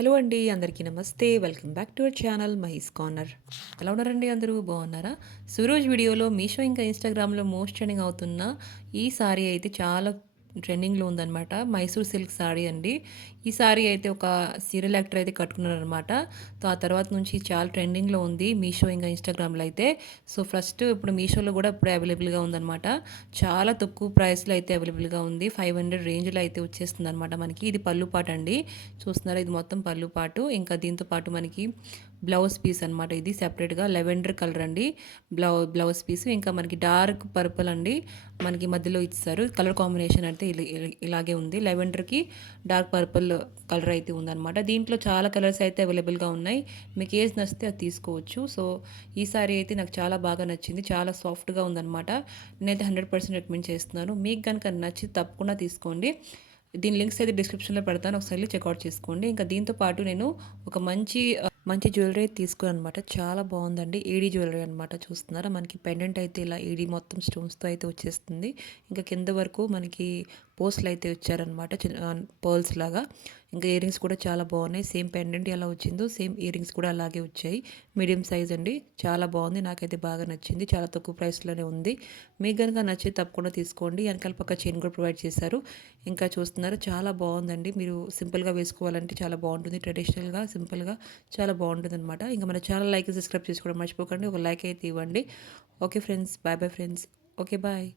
Hello అండి, అందరికీ నమస్తే. Welcome back to our channel Mahi's corner. ఎలా ఉన్నారండి? అందరూ బాగున్నారా? సో ఈరోజు వీడియోలో మీషో ఇంకా ఇన్‌స్టాగ్రామ్‌లో మోస్ట్ ట్రెండింగ్ అవుతున్న ఈ సారీ అయితే చాలా ట్రెండింగ్‌లో ఉందనమాట. మైసూర్ సిల్క్ సారీ అండి. ఈ సారీ అయితే ఒక సీరియల్ యాక్టర్ అయితే కట్టుకున్నారనమాట. సో ఆ తర్వాత నుంచి చాలా ట్రెండింగ్‌లో ఉంది మీషో ఇంకా ఇన్‌స్టాగ్రామ్‌లో అయితే. సో ఫస్ట్ ఇప్పుడు మీషోలో కూడా ఇప్పుడు అవైలబుల్‌గా ఉందనమాట. చాలా తక్కువ ప్రైస్‌లో అయితే అవైలబుల్‌గా ఉంది. 500 రేంజ్‌లో అయితే వచ్చేస్తుందనమాట మనకి. ఇది పళ్ళు పాట అండి. చూస్తున్నారా, ఇది మొత్తం పళ్ళు పాటు. ఇంకా దీంతో పాటు మనకి బ్లౌజ్ పీస్ అనమాట. ఇది సెపరేట్‌గా లెవెండర్ కలర్ అండి. Blouse piece. ఇంకా మనకి డార్క్ పర్పుల్ అండి. మనకి మధ్యలో ఇచ్చారు. కలర్ కాంబినేషన్ అయితే ఇలాగే ఉంది. లెవెండర్‌కి డార్క్ పర్పుల్ కలర్ అయితే ఉందనమాట. దీంట్లో చాలా కలర్స్ అయితే అవైలబుల్‌గా ఉన్నాయి. మీకు ఏది నచ్చితే అది తీసుకోవచ్చు. సో ఈ సారీ అయితే నాకు చాలా బాగా నచ్చింది. చాలా సాఫ్ట్‌గా ఉందనమాట. నేనైతే 100% రికమెండ్ చేస్తున్నాను. మీకు గనుక నచ్చి తప్పకుండా తీసుకోండి. దీని లింక్స్ అయితే డిస్క్రిప్షన్‌లో పెడతాను. ఒకసారి చెక్‌ఔట్ చేసుకోండి. ఇంకా దీంతో పాటు నేను ఒక మంచి జ్యువెలరీ తీసుకున్నాననమాట. చాలా బాగుందండి. ఏడీ జ్యువెలరీ అనమాట. చూస్తున్నారా, మనకి పెండెంట్ అయితే ఇలా ఏడీ మొత్తం స్టోన్స్‌తో అయితే వచ్చేస్తుంది. ఇంకా కింద వరకు మనకి పోస్టులు అయితే వచ్చారనమాట. పర్ల్స్ లాగా. ఇంకా ఇయర్ రింగ్స్ కూడా చాలా బాగున్నాయి. సేమ్ పెండెంట్ ఎలా వచ్చిందో సేమ్ ఇయర్ రింగ్స్ కూడా అలాగే వచ్చాయి. మీడియం సైజ్ అండి. చాలా బాగుంది. నాకైతే బాగా నచ్చింది. చాలా తక్కువ ప్రైస్‌లోనే ఉంది. మీకు గనుక నచ్చితే తప్పకుండా తీసుకోండి. వెనకాల పక్క చైన్ కూడా ప్రొవైడ్ చేశారు. ఇంకా చూస్తున్నారు, చాలా బాగుందండి. మీరు సింపుల్‌గా వేసుకోవాలంటే చాలా బాగుంటుంది. ట్రెడిషనల్‌గా, సింపుల్‌గా చాలా బాగుంటుందనమాట. ఇంకా మన ఛానల్ లైక్, సబ్స్క్రైబ్ చేసుకోవడం మర్చిపోకండి. ఒక లైక్ అయితే ఇవ్వండి. Okay friends. Bye bye friends. Okay bye.